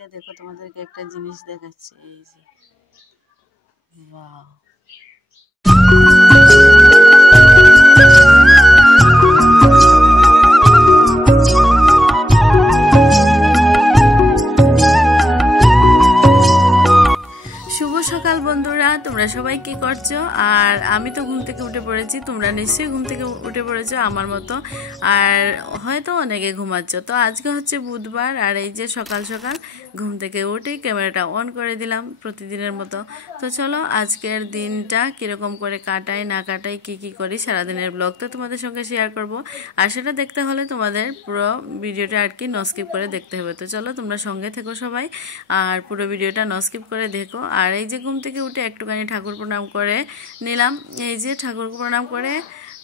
যে দেখো তোমাদেরকে একটা জিনিস দেখাচ্ছি, এই যে ওয়াও। শুভ সকাল বন্ধুরা, তোমরা সবাই কি করছো? আর আমি তো ঘুম থেকে উঠে পড়েছি, তোমরা নিশ্চয়ই ঘুম থেকে উঠে পড়েছো আমার মতো, আর হয়তো অনেকে ঘুমাচ্ছ। তো আজকে হচ্ছে বুধবার, আর এই যে সকাল সকাল ঘুম থেকে উঠেই ক্যামেরাটা অন করে দিলাম প্রতিদিনের মতো। তো চলো আজকের দিনটা কীরকম করে কাটাই না কাটাই, কি করি সারাদিনের ব্লগ তো তোমাদের সঙ্গে শেয়ার করব। আর সেটা দেখতে হলে তোমাদের পুরো ভিডিওটা আর কি নো স্কিপ করে দেখতে হবে। তো চলো তোমরা সঙ্গে থেকো সবাই, আর পুরো ভিডিওটা নো স্কিপ করে দেখো। আর এই যে ঘুম থেকে উঠে একটুখানি ঠাকুর প্রণাম করে নিলাম, এই যে ঠাকুর প্রণাম করে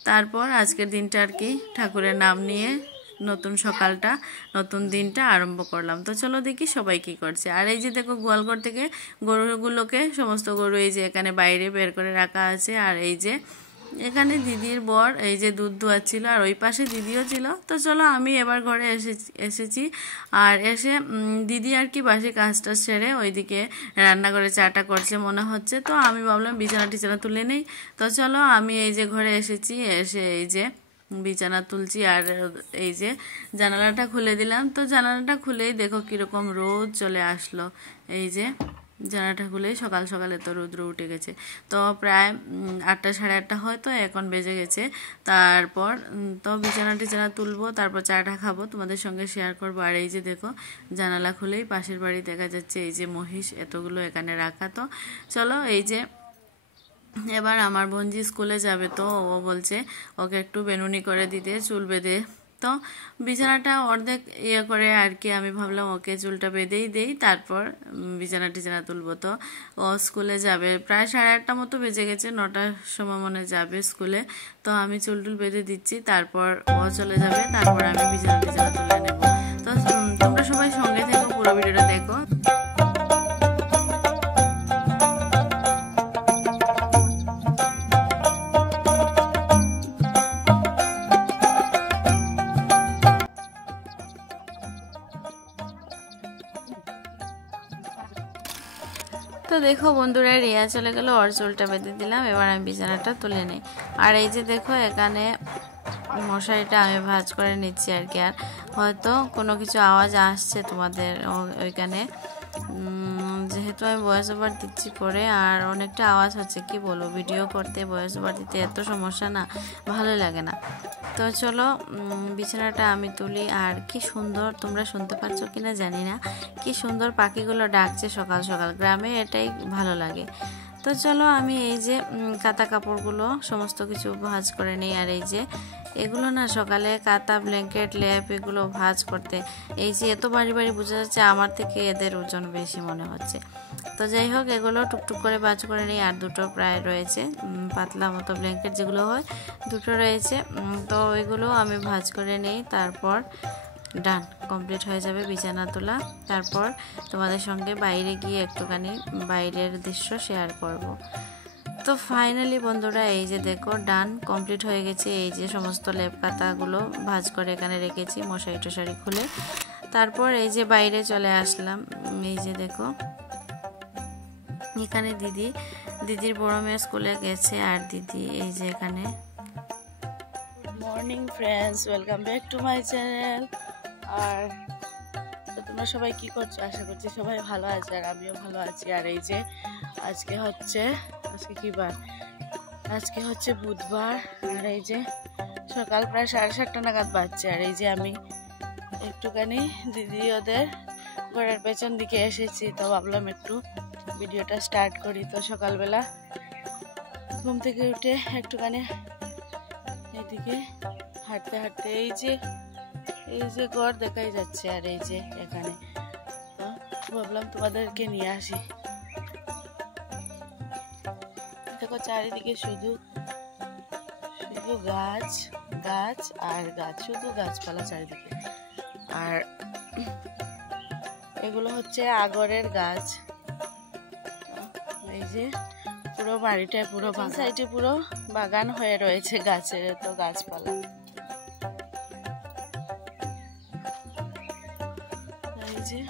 তারপর আজকের দিনটা আর কি ঠাকুরের নাম নিয়ে নতুন সকালটা নতুন দিনটা আরম্ভ করলাম। তো চলো দেখি সবাই কি করছে। আর এই যে দেখো গোয়ালঘর থেকে গরুগুলোকে, সমস্ত গরু এই যে এখানে বাইরে বের করে রাখা আছে। আর এই যে এখানে দিদির বর এই যে দুধ দোয়াচ্ছিল, আর ওই পাশে দিদিও ছিল। তো চলো আমি এবার ঘরে এসেছি, আর এসে দিদি আর কি বাসি কাজটা সেরে ওইদিকে রান্নাঘরে চাটা করছে মনে হচ্ছে। তো আমি ভাবলাম বিছানা টিছানা তুলে নেই। তো চলো আমি এই যে ঘরে এসেছি, এসে এই যে বিছানা তুলছি, আর এই যে জানালাটা খুলে দিলাম। তো জানালাটা খুলেই দেখো কীরকম রোদ চলে আসলো। এই যে জানালাটা খুলেই সকাল সকালে তো রৌদ্র উঠে গেছে। তো প্রায় 8টা সাড়ে 8টা হয়তো এখন বেজে গেছে। তারপর তো বিছানা টিছানা তুলবো, তারপর চাটা খাবো, তোমাদের সঙ্গে শেয়ার করবো। আর এই যে দেখো জানালা খুলেই পাশের বাড়ি দেখা যাচ্ছে, এই যে মহিষ এতগুলো এখানে রাখা। তো চলো এই যে এবার আমার বোনজি স্কুলে যাবে, তো ও বলছে ওকে একটু বেনুনি করে দিতে, চুল বেঁধে। তো বিছানাটা অর্ধেক ইয়ে করে আর কি আমি ভাবলাম ওকে চুলটা বেঁধেই দেই, তারপর বিছানা টিছানা তুলবো। তো ও স্কুলে যাবে, প্রায় সাড়ে 8টা মতো বেজে গেছে, 9টার সময় মনে যাবে স্কুলে। তো আমি চুল টুল বেঁধে দিচ্ছি, তারপর ও চলে যাবে, তারপর আমি বিছানা টিছানা তুলে নেব। তো তোমরা সবাই সঙ্গে থেকো, পুরো ভিডিওটা দেখো। তো দেখো বন্ধুরা, রিয়া চলে গেল, ওর চুলটা বেঁধে দিলাম, এবার আমি বিছানাটা তুলে নিই। আর এই যে দেখো এখানে মশারিটা আমি ভাঁজ করে নিচ্ছি আর কি। আর হয়তো কোনো কিছু আওয়াজ আসছে তোমাদের ওইখানে, যেহেতু আমি ভয়েস ওভার দিচ্ছি পরে, আর অনেকটা আওয়াজ হচ্ছে, কি বলবো, ভিডিও করতে ভয়েস ওভার দিতে এত সমস্যা না, ভালো লাগে না। তো চলো বিছানাটা আমি তুলি। আর কি সুন্দর, তোমরা শুনতে পাচ্ছ কিনা জানি না, কি সুন্দর পাখিগুলো ডাকছে সকাল সকাল, গ্রামে এটাই ভালো লাগে। তো চলো আমি এই যে কাঁথা কাপড়গুলো সমস্ত কিছু ভাঁজ করে নিই। আর এই যে এগুলো না সকালে কাঁথা, ব্ল্যাঙ্কেট, লেপ এগুলো ভাঁজ করতে, এই যে এত ভারী ভারী বোঝা যাচ্ছে, আমার থেকে এদের ওজন বেশি মনে হচ্ছে। তো যাই হোক এগুলো টুকটুক করে ভাঁজ করে নিই। আর দুটো প্রায় রয়েছে পাতলা মতো ব্ল্যাঙ্কেট যেগুলো হয়, দুটো রয়েছে। তো ওইগুলো আমি ভাঁজ করে নিই, তারপর ডান কমপ্লিট হয়ে যাবে বিছানা তোলা। তারপর তোমাদের সঙ্গে বাইরে গিয়ে একটুখানি বাইরের দৃশ্য শেয়ার করব। তো ফাইনালি বন্ধুরা এই যে দেখো ডান কমপ্লিট হয়ে গেছে। এই যে সমস্ত লেপ কাতাগুলো ভাঁজ করে এখানে রেখেছি মশারি টশারি খুলে। তারপর এই যে বাইরে চলে আসলাম, এই যে দেখো এখানে দিদির বড় মেয়ে স্কুলে গেছে, আর দিদি এই যে এখানে। Morning friends, welcome back to my channel. আর তো তোমরা সবাই কি করছো? আশা করছি সবাই ভালো আছে, আর আমিও ভালো আছি। আর এই যে আজকে কি বার? আজকে হচ্ছে বুধবার। আর এই যে সকাল প্রায় 7:30 নাগাদ বাজছে। আর এই যে আমি একটুখানি দিদি ওদের ঘরের পেছন দিকে এসেছি, তো ভাবলাম একটু ভিডিওটা স্টার্ট করি। তো সকালবেলা ঘুম থেকে উঠে একটুখানি এদিকে হাঁটতে হাঁটতে এই যে ঘর দেখাই যাচ্ছে, আর এই যে এখানে তো ভাবলাম তোমাদেরকে নিয়ে আসি। দেখো চারিদিকে শুধু গাছ আর গাছ, শুধু গাছপালা চারিদিকে। আর এগুলো হচ্ছে আগরের গাছ। এই যে পুরো বাড়িটায় পুরো সাইডে পুরো বাগান হয়ে রয়েছে গাছের, তো গাছপালা। এই যে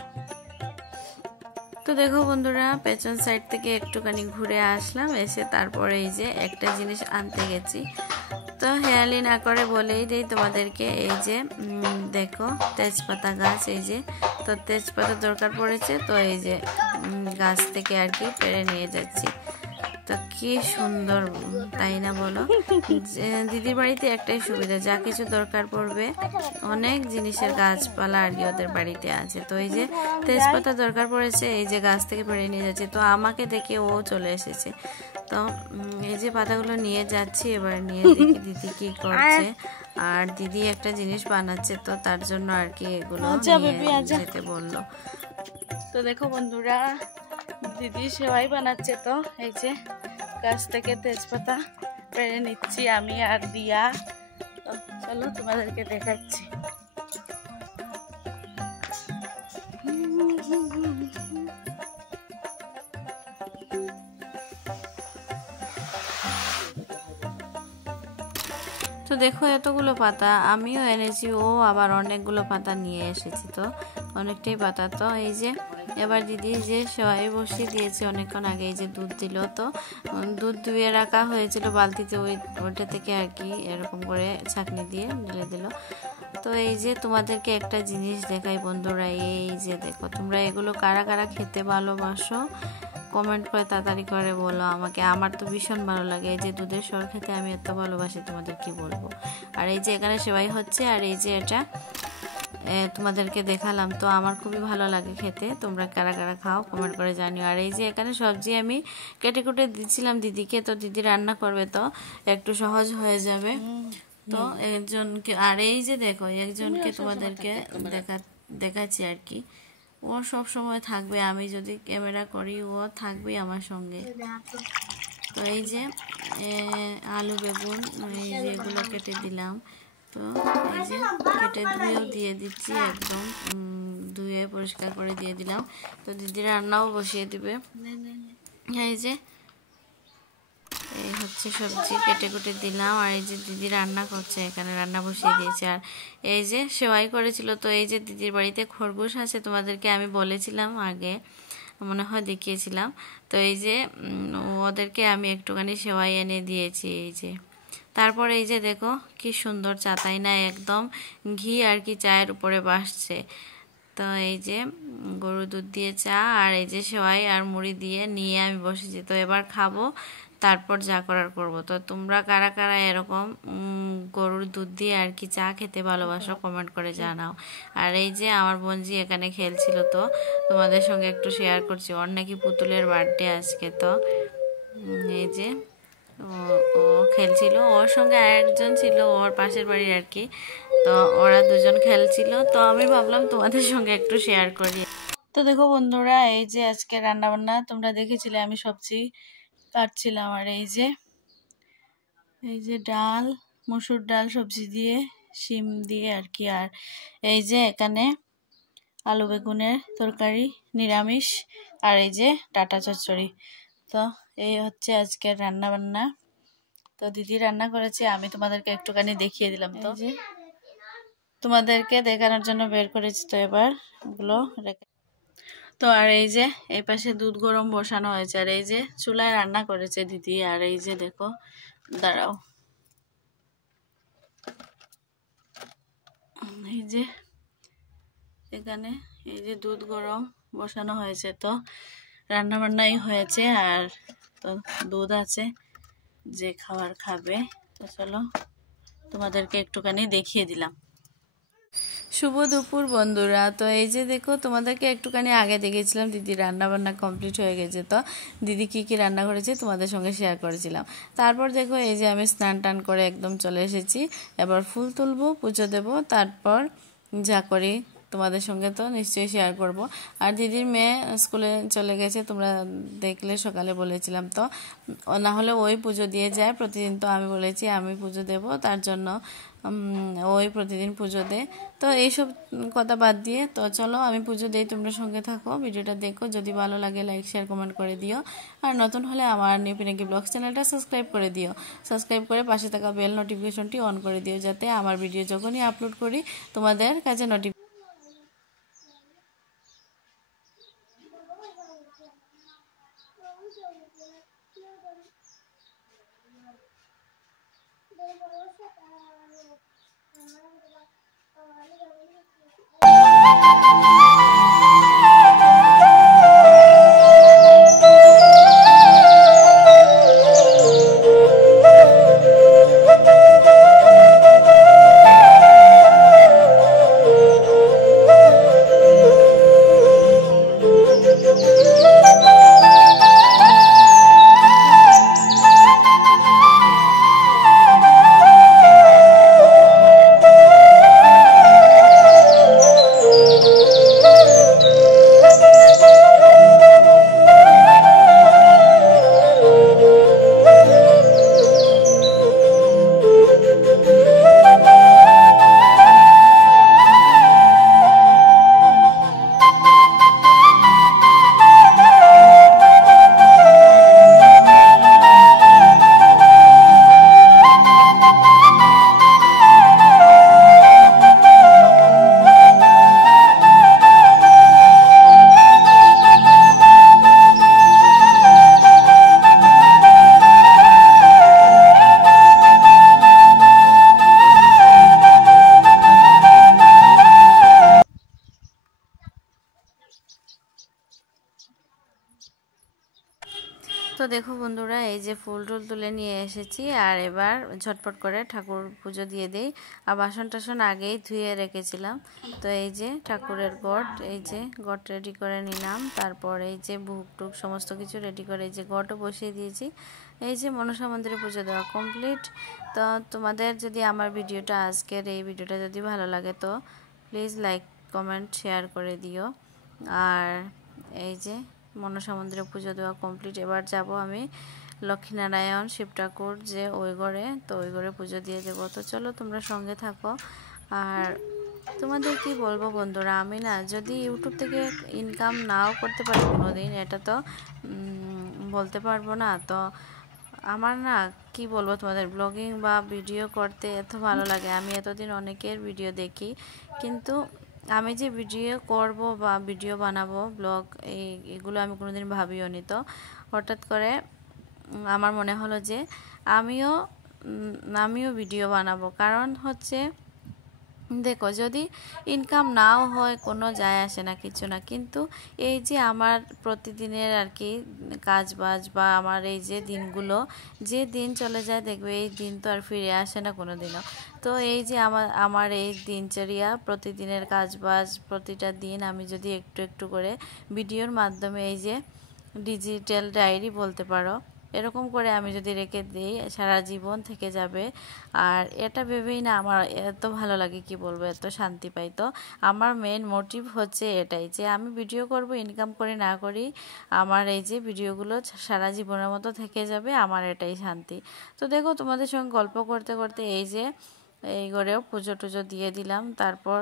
তো দেখো বন্ধুরা, পেছন সাইড থেকে একটুখানি ঘুরে আসলাম, এসে তারপরে এই যে একটা জিনিস আনতে গেছি। তো হেয়ালি না করে বলেই দিই তোমাদেরকে, এই যে দেখো তেজপাতা গাছ, এই যে তো তেজপাতা দরকার পড়েছে, তো এই যে গাছ থেকে আর কি পেড়ে নিয়ে যাচ্ছি। তো কি সুন্দর, তাই না বলো? দিদির বাড়িতে একটাই সুবিধা, যা কিছু দরকার পড়বে অনেক জিনিসের গাছপালা আর কি ওদের বাড়িতে আছে। তো এই যে তেজপাতা দরকার পড়েছে, এই যে গাছ থেকে পেড়ে নিয়ে যাচ্ছে। তো আমাকে দেখে ও চলে এসেছে। তো এই যে পাতাগুলো নিয়ে যাচ্ছি, এবার নিয়ে দেখি দিদি কি করছে। আর দিদি একটা জিনিস বানাচ্ছে, তো তার জন্য আর কি এগুলো নিয়ে যেতে বললো। তো দেখো বন্ধুরা, দিদি সেমাই বানাচ্ছে। তো এই যে গাছ থেকে তেজপাতা পেড়ে নিচ্ছি আমি আর দিয়া। তো চলো তোমাদেরকে দেখাচ্ছি। তো দেখো এতগুলো পাতা আমিও এনেছি, ও আবার অনেকগুলো পাতা নিয়ে এসেছি। তো অনেকটাই পাতা। তো এই যে এবার দিদি যে সেমাই বসিয়ে দিয়েছে অনেকক্ষণ আগে, এই যে দুধ দিল। তো দুধ ধুয়ে রাখা হয়েছিল বালতিতে, ওইটা থেকে আর কি এরকম করে ছাঁকনি দিয়ে ঢেলে দিল। তো এই যে তোমাদেরকে একটা জিনিস দেখাই বন্ধুরা, এই যে দেখো, তোমরা এগুলো কারা কারা খেতে ভালোবাসো কমেন্ট করে তাড়াতাড়ি করে বলো আমাকে। আমার তো ভীষণ ভালো লাগে, এই যে দুধের সর খেতে আমি এত ভালোবাসি, তোমাদের কি বলবো। আর এই যে এখানে সেমাই হচ্ছে, আর এই যে এটা তোমাদেরকে দেখালাম। তো আমার খুবই ভালো লাগে খেতে, তোমরা কারা কারা খাও কমেন্ট করে জানিও। আর এই যে এখানে সবজি আমি কেটে কুটে দিচ্ছিলাম দিদিকে, তো দিদি রান্না করবে, তো একটু সহজ হয়ে যাবে। তো একজনকে, আর এই যে দেখো একজনকে তোমাদেরকে দেখাচ্ছি আর কি, ও সব সময় থাকবে, আমি যদি ক্যামেরা করি ও থাকবে আমার সঙ্গে। তো এই যে আলু বেগুন এই যে এগুলো কেটে দিলাম। তো এই যে কেটে ধুয়েও দিয়ে দিচ্ছি, একদম ধুয়ে পরিষ্কার করে দিয়ে দিলাম। তো দিদি রান্নাও বসিয়ে দিবে। এই যে এই হচ্ছে সবজি কেটে কুটে দিলাম, আর এই যে দিদি রান্না করছে, এখানে রান্না বসিয়ে দিয়েছে। আর এই যে সেমাই করেছিল। তো এই যে দিদির বাড়িতে খরগোশ আছে, তোমাদেরকে আমি বলেছিলাম আগে, মনে হয় দেখিয়েছিলাম। তো এই যে ওদেরকে আমি একটুখানি সেমাই এনে দিয়েছি। এই যে তারপরে এই যে দেখো কি সুন্দর চা, তাই না? একদম ঘি আর কি চায়ের উপরে ভাসছে। তো এই যে গরুর দুধ দিয়ে চা, আর এই যে সেমাই আর মুড়ি দিয়ে নিয়ে আমি বসেছি। তো এবার খাবো, তারপর যা করার করবো। তো তোমরা কারা কারা এরকম গরুর দুধ দিয়ে আর কি চা খেতে ভালোবাসো কমেন্ট করে জানাও। আর এই যে আমার বোনজি এখানে খেলছিল, তো তোমাদের সঙ্গে একটু শেয়ার করছি, ওর নাকি পুতুলের বার্থডে আজকে। তো এই যে ও খেলছিল, ওর সঙ্গে আরেকজন ছিল ওর পাশের বাড়ির আর কি। তো ওরা দুজন খেলছিল, তো আমি ভাবলাম তোমাদের সঙ্গে একটু শেয়ার করি। তো দেখো বন্ধুরা, এই যে আজকে রান্না বান্না তোমরা দেখেছিলে, আমি সবজি কাটছিলাম। আর এই যে ডাল, মসুর ডাল সবজি দিয়ে, শিম দিয়ে আর কি। আর এই যে এখানে আলু বেগুনের তরকারি নিরামিষ, আর এই যে ডাঁটা চচ্চড়ি। তো এই হচ্ছে আজকের রান্না বান্না। তো দিদি রান্না করেছে, আমি তোমাদেরকে একটুখানি দেখিয়ে দিলাম। তো যে তোমাদেরকে দেখানোর জন্য বের করেছি। তো এবার ওগুলো রেখে, তো আর এই যে এই পাশে দুধ গরম বসানো হয়েছে, আর এই যে চুলায় রান্না করেছে দিদি। আর এই যে দেখো, দাঁড়াও, এই যে এখানে এই যে দুধ গরম বসানো হয়েছে। তো রান্না বান্নাই হয়েছে, আর তো দুধ আছে, যে খাবার খাবে। তো চলো তোমাদেরকে একটুখানি দেখিয়ে দিলাম। শুভ দুপুর বন্ধুরা। তো এই যে দেখো, তোমাদেরকে একটুখানি আগে দেখেছিলাম দিদি রান্না বান্না কমপ্লিট হয়ে গেছে। তো দিদি কি কি রান্না করেছে তোমাদের সঙ্গে শেয়ার করেছিলাম। তারপর দেখো এই যে আমি স্নান টান করে একদম চলে এসেছি, এবার ফুল তুলবো, পুজো দেবো, তারপর যা করি তোমাদের সঙ্গে তো নিশ্চয়ই শেয়ার করব। আর দিদির মেয়ে স্কুলে চলে গেছে, তোমরা দেখলে সকালে বলেছিলাম। তো না হলে ওই পুজো দিয়ে যায় প্রতিদিন, তো আমি বলেছি আমি পুজো দেব, তার জন্য ওই প্রতিদিন পুজো দেয়। তো এইসব কথা বাদ দিয়ে তো চলো আমি পুজো দেই, তোমরা সঙ্গে থাকো, ভিডিওটা দেখো, যদি ভালো লাগে লাইক শেয়ার কমেন্ট করে দিও। আর নতুন হলে আমার নিউ পিনাকি ব্লগস চ্যানেলটা সাবস্ক্রাইব করে দিও, সাবস্ক্রাইব করে পাশে থাকা বেল নোটিফিকেশনটি অন করে দিও, যাতে আমার ভিডিও যখনই আপলোড করি তোমাদের কাছে তো দেখো বন্ধুরা, এই যে ফুল টুল তুলে নিয়ে এসেছি, আর এবার ঝটপট করে ঠাকুর পুজো দিয়ে দেই। আর বাসন টাসন আগেই ধুয়ে রেখেছিলাম। তো এই যে ঠাকুরের ঘট, এই যে ঘট রেডি করে নিলাম। তারপর এই যে ভোগ টুক সমস্ত কিছু রেডি করে এই যে ঘটও বসিয়ে দিয়েছি। এই যে মনসা মন্দিরে পুজো দেওয়া কমপ্লিট। তো তোমাদের যদি আমার ভিডিওটা, আজকের এই ভিডিওটা যদি ভালো লাগে তো প্লিজ লাইক কমেন্ট শেয়ার করে দিও। আর এই যে মনসা মন্দিরে পুজো দেওয়া কমপ্লিট। এবার যাব আমি লক্ষ্মীনারায়ণ শিব ঠাকুর যে ওই ঘরে, তো ওই ঘরে পুজো দিয়ে দেবো। তো চলো তোমরা সঙ্গে থাকো। আর তোমাদের কি বলবো বন্ধুরা, আমি না যদি ইউটিউব থেকে ইনকাম নাও করতে পারি কোনোদিন, এটা তো বলতে পারবো না। তো আমার না কি বলবো তোমাদের, ব্লগিং বা ভিডিও করতে এত ভালো লাগে। আমি এতদিন অনেকের ভিডিও দেখি, কিন্তু আমি যে ভিডিও করব বা ভিডিও বানাবো ব্লগ, এগুলো আমি কোনোদিন ভাবিও নি। তো হঠাৎ করে আমার মনে হলো যে আমিও ভিডিও বানাবো। কারণ হচ্ছে দেখো, যদি ইনকাম নাও হয় কোনো যায় আসে না, কিছু না, কিন্তু এই যে আমার প্রতিদিনের আর কি কাজ বাজ বা আমার এই যে দিনগুলো, যে দিন চলে যায় দেখবে এই দিন তো আর ফিরে আসে না কোনো দিনও। তো এই যে আমার এই দিনচর্যা, প্রতিদিনের কাজ বাজ, প্রতিটা দিন আমি যদি একটু একটু করে ভিডিওর মাধ্যমে, এই যে ডিজিটাল ডায়েরি বলতে পারো, এরকম করে আমি যদি রেখে দিই, সারা জীবন থেকে যাবে। আর এটা ভেবেই না আমার এত ভালো লাগে, কি বলবো, এত শান্তি পাই। তো আমার মেইন মোটিভ হচ্ছে এটাই, যে আমি ভিডিও করব, ইনকাম করি না করি, আমার এই যে ভিডিওগুলো সারা জীবনের মতো থেকে যাবে, আমার এটাই শান্তি। তো দেখো, তোমাদের সঙ্গে গল্প করতে করতে এই যে এই ঘরেও পুজো টুজো দিয়ে দিলাম। তারপর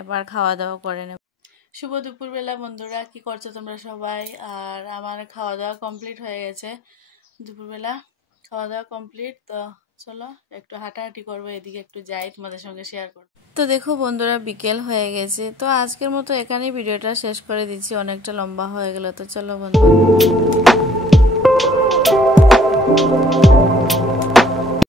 এবার খাওয়া দাওয়া করে নেব। শুভ দুপুরবেলা বন্ধুরা, কি করছো তোমরা সবাই? আর আমার খাওয়া দাওয়া কমপ্লিট হয়ে গেছে। দুপুরবেলা খাওয়া দাওয়া কমপ্লিট। তো চলো একটু হাঁটাহাঁটি করবো, এদিকে একটু যাই, তোমাদের সঙ্গে শেয়ার করবো। তো দেখো বন্ধুরা, বিকেল হয়ে গেছে। তো আজকের মতো এখানেই ভিডিওটা শেষ করে দিচ্ছি, অনেকটা লম্বা হয়ে গেল। তো চলো বন্ধু।